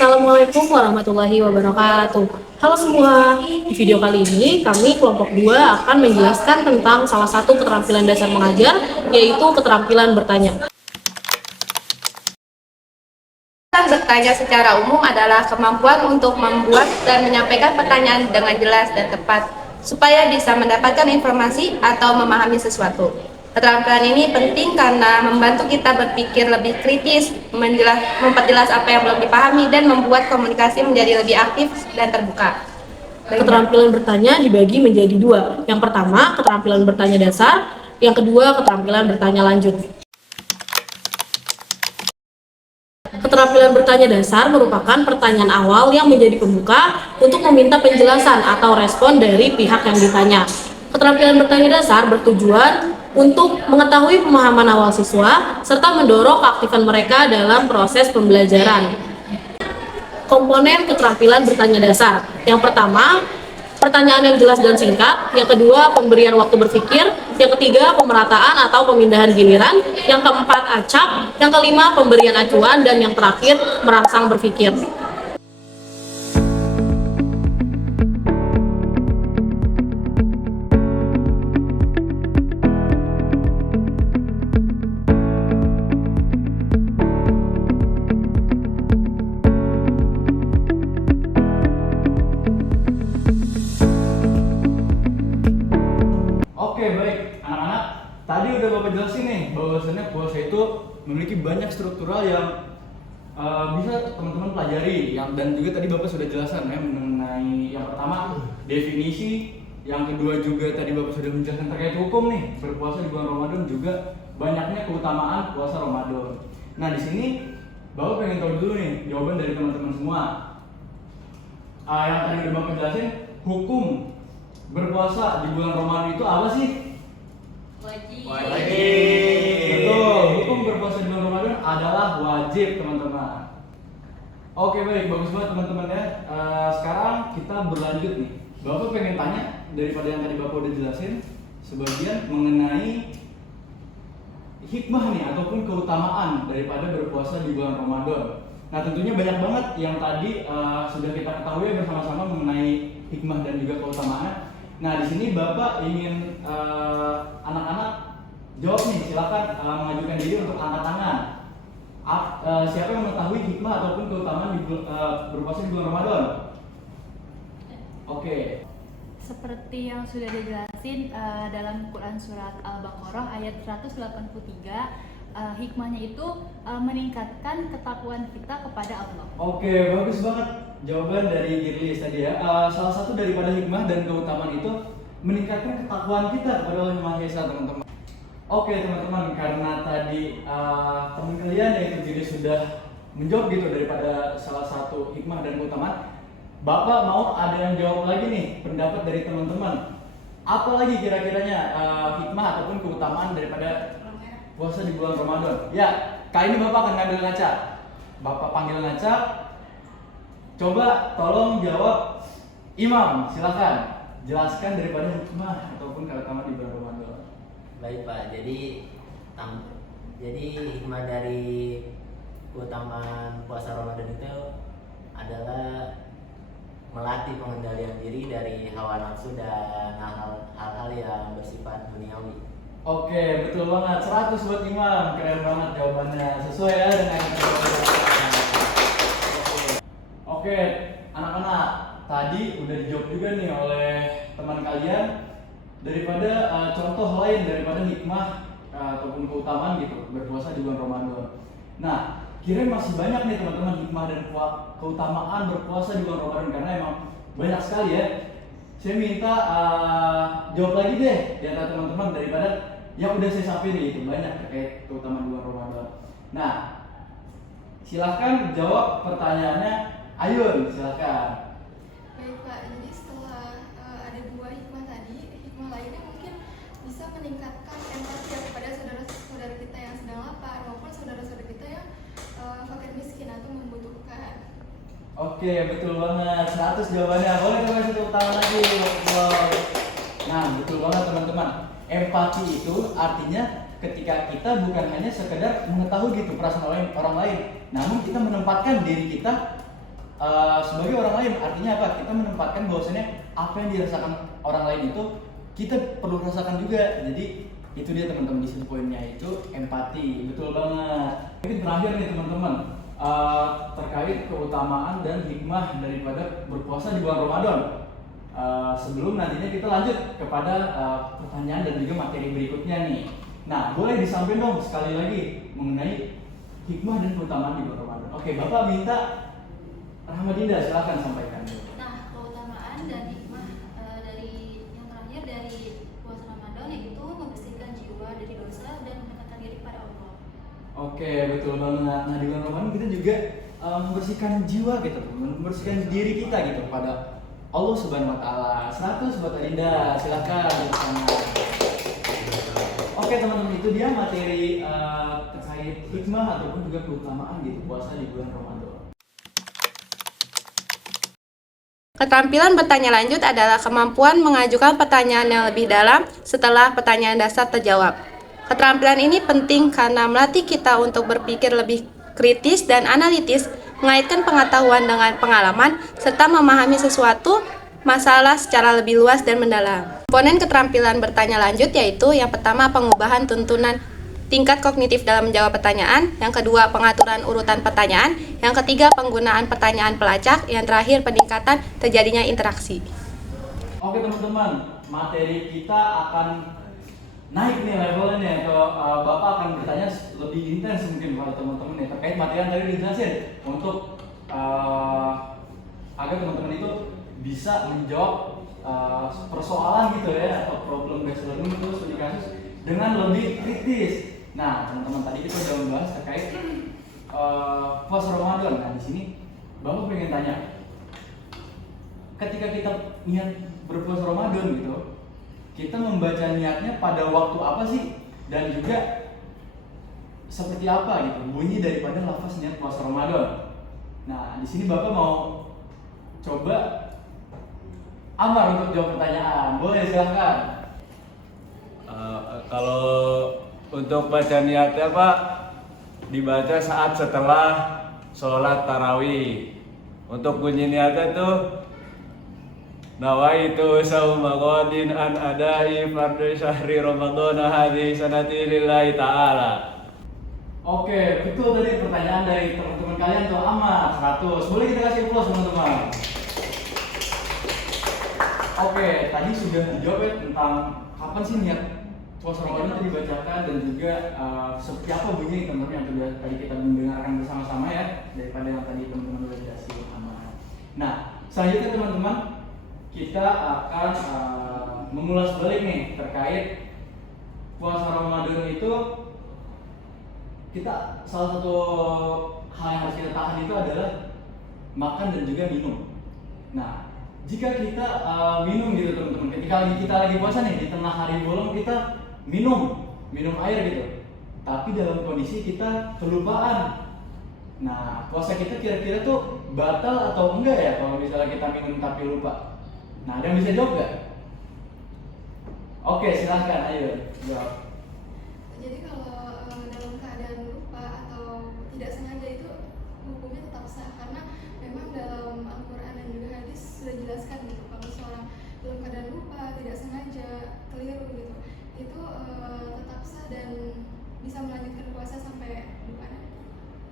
Assalamualaikum warahmatullahi wabarakatuh. Halo semua, di video kali ini kami kelompok 2 akan menjelaskan tentang salah satu keterampilan dasar mengajar, yaitu keterampilan bertanya. Bertanya secara umum adalah kemampuan untuk membuat dan menyampaikan pertanyaan dengan jelas dan tepat, supaya bisa mendapatkan informasi atau memahami sesuatu. Keterampilan ini penting karena membantu kita berpikir lebih kritis, memperjelas apa yang belum dipahami, dan membuat komunikasi menjadi lebih aktif dan terbuka. Keterampilan bertanya dibagi menjadi 2. Yang pertama, keterampilan bertanya dasar. Yang kedua, keterampilan bertanya lanjut. Keterampilan bertanya dasar merupakan pertanyaan awal yang menjadi pembuka untuk meminta penjelasan atau respon dari pihak yang ditanya. Keterampilan bertanya dasar bertujuan untuk mengetahui pemahaman awal siswa serta mendorong keaktifan mereka dalam proses pembelajaran. Komponen keterampilan bertanya dasar. Yang pertama, pertanyaan yang jelas dan singkat. Yang kedua, pemberian waktu berpikir. Yang ketiga, pemerataan atau pemindahan giliran. Yang keempat, acak. Yang kelima, pemberian acuan. Dan yang terakhir, merangsang berpikir. Oke, baik anak-anak, tadi udah Bapak jelasin nih bahwasannya puasa itu memiliki banyak struktural yang bisa teman-teman pelajari, dan juga tadi Bapak sudah jelaskan ya mengenai yang pertama definisi, yang kedua juga tadi Bapak sudah menjelaskan terkait hukum nih berpuasa di bulan Ramadan, juga banyaknya keutamaan puasa Ramadan. Nah, di sini Bapak pengen tahu dulu nih jawaban dari teman-teman semua. Yang tadi udah Bapak jelasin, hukum berpuasa di bulan Ramadan itu apa sih? Wajib. Betul, hukum berpuasa di bulan Ramadan adalah wajib, teman-teman. Oke, baik, bagus banget teman-teman ya. Sekarang kita berlanjut nih. Bapak pengen tanya daripada yang tadi Bapak udah jelasin sebagian mengenai hikmah nih ataupun keutamaan daripada berpuasa di bulan Ramadan. Nah, tentunya banyak banget yang tadi sudah kita ketahui bersama-sama mengenai hikmah dan juga keutamaannya. Nah, di sini Bapak ingin anak-anak jawab nih, silakan mengajukan diri untuk angkat tangan. Siapa yang mengetahui hikmah ataupun keutamaan berpuasa di bulan Ramadan? Oke. Seperti yang sudah dijelasin dalam Quran Surat Al-Baqarah ayat 183, hikmahnya itu meningkatkan ketakwaan kita kepada Allah. Oke, bagus banget jawaban dari Girlis tadi ya. Salah satu daripada hikmah dan keutamaan itu meningkatkan ketakwaan kita kepada Allah Yang Maha Esa, teman-teman. Oke, teman-teman, karena tadi teman kalian yaitu juga sudah menjawab gitu daripada salah satu hikmah dan keutamaan, Bapak mau ada yang jawab lagi nih pendapat dari teman-teman. Apa lagi kira-kiranya hikmah ataupun keutamaan daripada puasa di bulan Ramadan? Ya, kali ini Bapak akan ngambil ngaca. Bapak panggil ngaca. Coba tolong jawab. Imam, silakan jelaskan daripada hikmah ataupun keutamaan di bulan Ramadan. Baik Pak, jadi hikmah dari keutamaan puasa Ramadan itu adalah melatih pengendalian diri dari hawa nafsu dan hal-hal yang bersifat duniawi. Oke, betul banget. 100 buat Imam. Keren banget jawabannya. Sesuai ya dengan yang kita lakukan. Oke, anak-anak, tadi udah dijawab juga nih oleh teman kalian daripada contoh lain daripada hikmah ataupun keutamaan gitu berpuasa di bulan Ramadan. Nah, kira masih banyak nih teman-teman hikmah dan keutamaan berpuasa di bulan Ramadan, karena emang banyak sekali ya. Saya minta jawab lagi deh di antara teman-teman daripada yang udah saya sampaikan itu banyak terkait keutamaan bulan Ramadan. Nah, silahkan jawab pertanyaannya. Ayun, silahkan. Baik Pak, jadi setelah ada 2 hikmah tadi, hikmah lainnya mungkin bisa meningkatkan empati kepada saudara-saudara kita yang sedang lapar maupun saudara-saudara kita yang fakir miskin atau membutuhkan. Oke, betul banget. 100 jawabannya. Boleh kita kasih tepuk tangan lagi. Wow. Nah, betul banget teman-teman. Empati itu artinya ketika kita bukan hanya sekedar mengetahui gitu perasaan orang lain, namun kita menempatkan diri kita sebagai orang lain. Artinya apa? Kita menempatkan bahwasannya apa yang dirasakan orang lain itu kita perlu rasakan juga. Jadi itu dia teman-teman, di situ poinnya itu empati. Betul banget. Mungkin terakhir nih teman-teman, terkait keutamaan dan hikmah daripada berpuasa di bulan Ramadan. Sebelum nantinya kita lanjut kepada pertanyaan dan juga materi berikutnya nih. Nah, boleh disampaikan dong sekali lagi mengenai hikmah dan keutamaan di bulan Ramadan. Oke, Bapak minta Rahmadinda, silahkan sampaikan. Nah, keutamaan dan hikmah dari yang terakhir dari puasa Ramadan yaitu membersihkan jiwa dari dosa dan mendekatkan diri kepada Allah. Oke, betul banget. Nah, di bulan Ramadan kita juga membersihkan jiwa gitu, membersihkan diri kita gitu pada Allah Subhanahu wa taala. 100 buat Adinda, silahkan. Oke teman-teman, itu dia materi terkait hikmah ataupun juga keutamaan gitu puasa di bulan Ramadan. Keterampilan bertanya lanjut adalah kemampuan mengajukan pertanyaan yang lebih dalam setelah pertanyaan dasar terjawab. Keterampilan ini penting karena melatih kita untuk berpikir lebih kritis dan analitis, mengaitkan pengetahuan dengan pengalaman, serta memahami sesuatu masalah secara lebih luas dan mendalam. Komponen keterampilan bertanya lanjut yaitu yang pertama pengubahan tuntunan tingkat kognitif dalam menjawab pertanyaan, yang kedua pengaturan urutan pertanyaan, yang ketiga penggunaan pertanyaan pelacak, yang terakhir peningkatan terjadinya interaksi. Oke teman-teman, materi kita akan naik nih levelnya, atau Bapak akan bertanya lebih intens mungkin kepada teman-teman nih terkait materi yang tadi dijelasin untuk agar teman-teman itu bisa menjawab persoalan gitu ya, atau problem based learning itu studi kasus dengan lebih kritis. Nah, teman-teman tadi kita sudah membahas terkait puasa Ramadan. Nah, di sini Bapak pengen tanya, ketika kita niat berpuasa Ramadan gitu, kita membaca niatnya pada waktu apa sih? Dan juga seperti apa gitu bunyi daripada lafaz niat puasa Ramadan. Nah, di sini Bapak mau coba Amar untuk jawab pertanyaan. Boleh, silahkan. Kalau untuk baca niatnya Pak, dibaca saat setelah sholat tarawih. Untuk bunyi niatnya tuh nawaitu sauma ghadin an adai fardhu syahri Ramadan hadhihi sanati lillahi ta'ala. Oke, betul tadi pertanyaan dari teman-teman kalian tuh Amar 100. Boleh kita kasih plus teman-teman. Oke, tadi sudah dijawab ya tentang kapan sih niat puasa Ramadan itu dibacakan dan juga seperti apa bunyi teman-teman yang sudah tadi kita mendengarkan bersama-sama ya, daripada yang tadi teman-teman sudah jelasin Amar. Nah, selanjutnya teman-teman kita akan mengulas balik nih terkait puasa Ramadan itu. Kita salah satu hal yang harus kita tahan itu adalah makan dan juga minum. Nah, jika kita minum gitu teman-teman, ketika kita lagi puasa nih di tengah hari bolong kita minum air gitu, tapi dalam kondisi kita kelupaan. Nah, puasa kita kira-kira tuh batal atau enggak ya kalau misalnya kita minum tapi lupa? Nah, ada yang bisa jawab nggak? Oke, silahkan, ayo jawab. Jadi kalau dalam keadaan lupa atau tidak sengaja itu hukumnya tetap sah, karena memang dalam Al-Quran dan juga hadis sudah dijelaskan gitu, kalau seorang dalam keadaan lupa, tidak sengaja, keliru gitu, itu tetap sah dan bisa melanjutkan puasa sampai lupa nanti.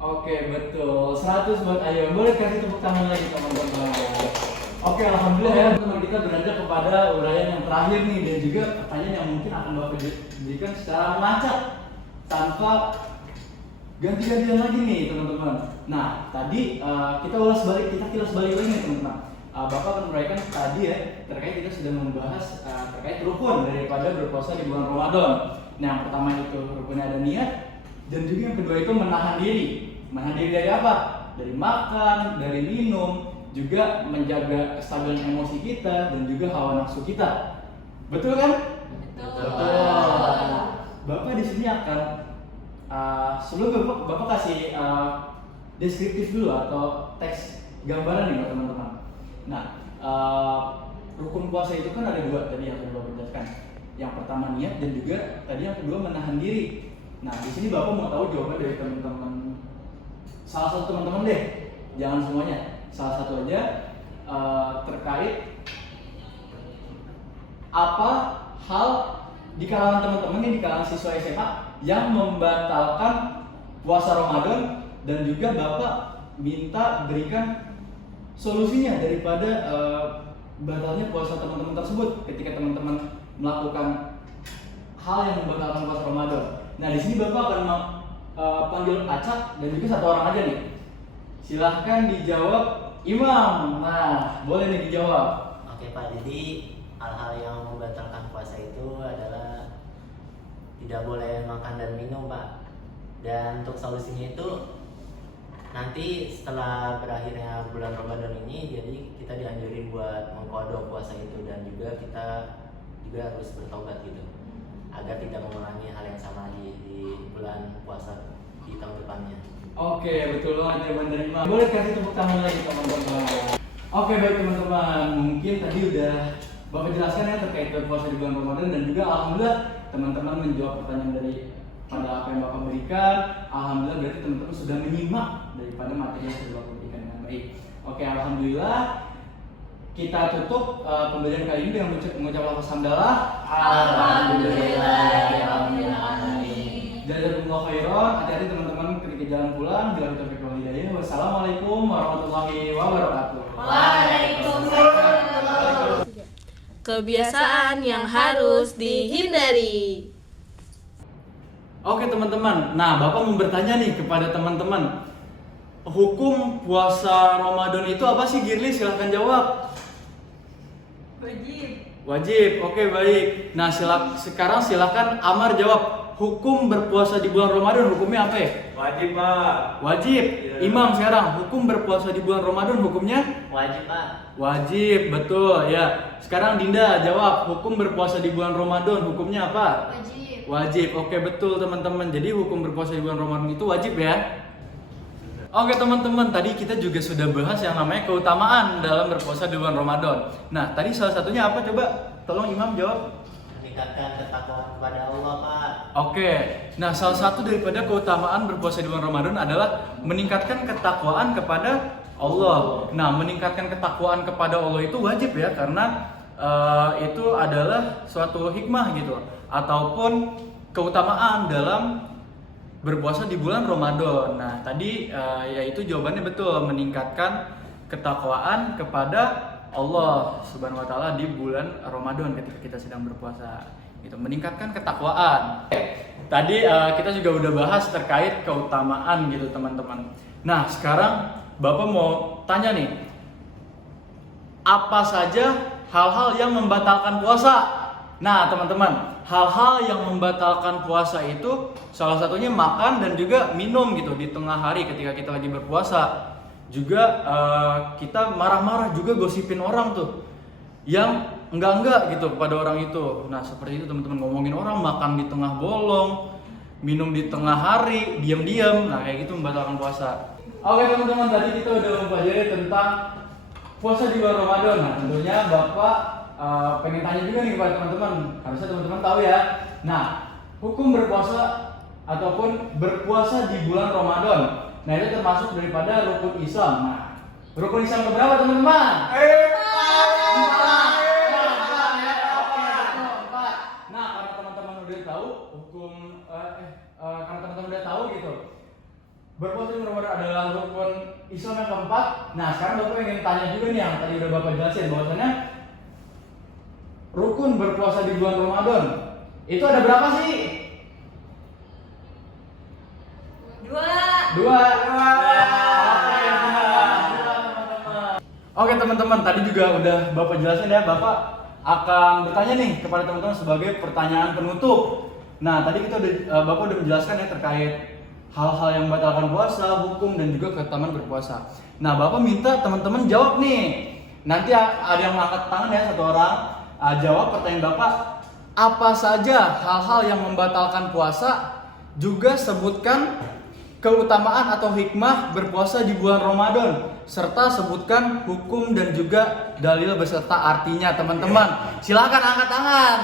Oke, betul. 100 buat Ayo. Boleh kasih tepuk tangan lagi teman-teman. Oke, alhamdulillah ya teman-teman, kita beranjak kepada uraian yang terakhir nih, dan juga pertanyaan yang mungkin akan Bapak berikan secara melacak tanpa ganti-gantian lagi nih teman-teman. Nah, tadi kita kilas balik lagi nih teman-teman. Bapak akan menguraikan tadi ya terkait kita sudah membahas terkait rukun daripada berpuasa di bulan Ramadan. Nah, yang pertama itu rukunnya ada niat, dan juga yang kedua itu menahan diri. Menahan diri dari apa? Dari makan, dari minum, juga menjaga kestabilan emosi kita dan juga hawa nafsu kita. Betul kan? Betul. Bapak di sini akan sebelum Bapak kasih deskriptif dulu atau teks gambaran nih buat teman-teman. Nah, rukun puasa itu kan ada dua tadi yang Bapak jelaskan. Yang pertama niat, dan juga tadi yang kedua menahan diri. Nah, di sini Bapak mau tahu jawaban dari teman-teman. Salah satu teman-teman deh, jangan semuanya. Salah satu aja terkait apa hal di kalangan teman-teman nih, di kalangan siswa SMA yang membatalkan puasa Ramadan, dan juga Bapak minta berikan solusinya daripada batalnya puasa teman-teman tersebut ketika teman-teman melakukan hal yang membatalkan puasa Ramadan. Nah, di sini Bapak akan panggil acak dan juga satu orang aja nih. Silahkan dijawab Imam. Nah, boleh nih dijawab. Oke Pak, jadi hal-hal yang membatalkan puasa itu adalah tidak boleh makan dan minum Pak. Dan untuk solusinya itu nanti setelah berakhirnya bulan Ramadan ini, jadi kita dianjurin buat mengkodok puasa itu, dan juga kita juga harus bertobat gitu agar tidak mengulangi hal yang sama di bulan puasa di tahun depannya. Oke, betul banget jawaban dari Imam. Boleh kasih tepuk tangan lagi teman-teman. Oke, baik teman-teman, mungkin tadi udah Bapak jelaskan ya terkait puasa di bulan Ramadan, dan juga alhamdulillah teman-teman menjawab pertanyaan dari pada apa yang Bapak berikan. Alhamdulillah berarti teman-teman sudah menyimak daripada materi yang sudah Bapak berikan dengan baik. Oke, alhamdulillah. Kita tutup pembelajaran kali ini dengan mengucap lafaz hamdalah. Jazakumullah khairan. Hati-hati teman-teman ketika jalan pulang. Bila kita berkata hidayah. Wassalamualaikum warahmatullahi wabarakatuh. Waalaikumsalam. Kebiasaan yang harus dihindari. Oke teman-teman, nah Bapak mau bertanya nih kepada teman-teman, hukum puasa Ramadan itu apa sih Girly? Silahkan jawab. Wajib, oke baik. Nah sekarang silahkan Amar jawab, hukum berpuasa di bulan Ramadan hukumnya apa ya? Wajib Pak. Wajib. Imam sekarang, hukum berpuasa di bulan Ramadan hukumnya? Wajib Pak. Wajib, betul ya. Sekarang Dinda jawab, hukum berpuasa di bulan Ramadan hukumnya apa? Wajib. Wajib, oke betul teman-teman. Jadi hukum berpuasa di bulan Ramadan itu wajib ya. Oke teman-teman, tadi kita juga sudah bahas yang namanya keutamaan dalam berpuasa di bulan Ramadan. Nah, tadi salah satunya apa coba? Tolong Imam jawab. Meningkatkan ketakwaan kepada Allah Pak. Oke, nah salah satu daripada keutamaan berpuasa di bulan Ramadan adalah meningkatkan ketakwaan kepada Allah. Nah, meningkatkan ketakwaan kepada Allah itu wajib ya, karena itu adalah suatu hikmah gitu, ataupun keutamaan dalam berpuasa di bulan Ramadan. Nah, tadi yaitu jawabannya betul, meningkatkan ketakwaan kepada Allah Subhanahu wa taala di bulan Ramadan ketika kita sedang berpuasa. Gitu, meningkatkan ketakwaan. Tadi kita juga udah bahas terkait keutamaan gitu, teman-teman. Nah, sekarang Bapak mau tanya nih, apa saja hal-hal yang membatalkan puasa? Nah, teman-teman, hal-hal yang membatalkan puasa itu salah satunya makan dan juga minum gitu di tengah hari ketika kita lagi berpuasa. Juga kita marah-marah juga gosipin orang tuh yang enggak gitu kepada orang itu. Nah, seperti itu teman-teman, ngomongin orang, makan di tengah bolong, minum di tengah hari, diam-diam. Nah, kayak gitu membatalkan puasa. Oke teman-teman, tadi kita udah mempelajari tentang puasa di bulan Ramadan. Nah, tentunya Bapak pengen tanya juga nih kepada teman-teman, harusnya teman-teman tahu ya. Nah, hukum berpuasa ataupun berpuasa di bulan Ramadan, nah itu termasuk daripada rukun Islam. Nah, rukun Islam keberapa teman-teman? Nah, karena teman-teman udah tahu hukum, karena teman-teman udah tahu gitu, berpuasa di Ramadan adalah rukun Islam yang keempat. Nah, sekarang Bapak ingin tanya juga nih yang tadi udah Bapak jelasin, bahwasanya rukun berpuasa di bulan Ramadan itu ada berapa sih? Dua. Oke teman-teman, tadi juga udah Bapak jelasin ya. Bapak akan bertanya nih kepada teman-teman sebagai pertanyaan penutup. Nah, tadi kita Bapak udah menjelaskan ya terkait hal-hal yang membatalkan puasa, hukum dan juga keutamaan berpuasa. Nah, Bapak minta teman-teman jawab nih. Nanti ada yang angkat tangan ya, satu orang jawab pertanyaan Bapak. Apa saja hal-hal yang membatalkan puasa, juga sebutkan keutamaan atau hikmah berpuasa di bulan Ramadan, serta sebutkan hukum dan juga dalil beserta artinya teman-teman. Silakan angkat tangan.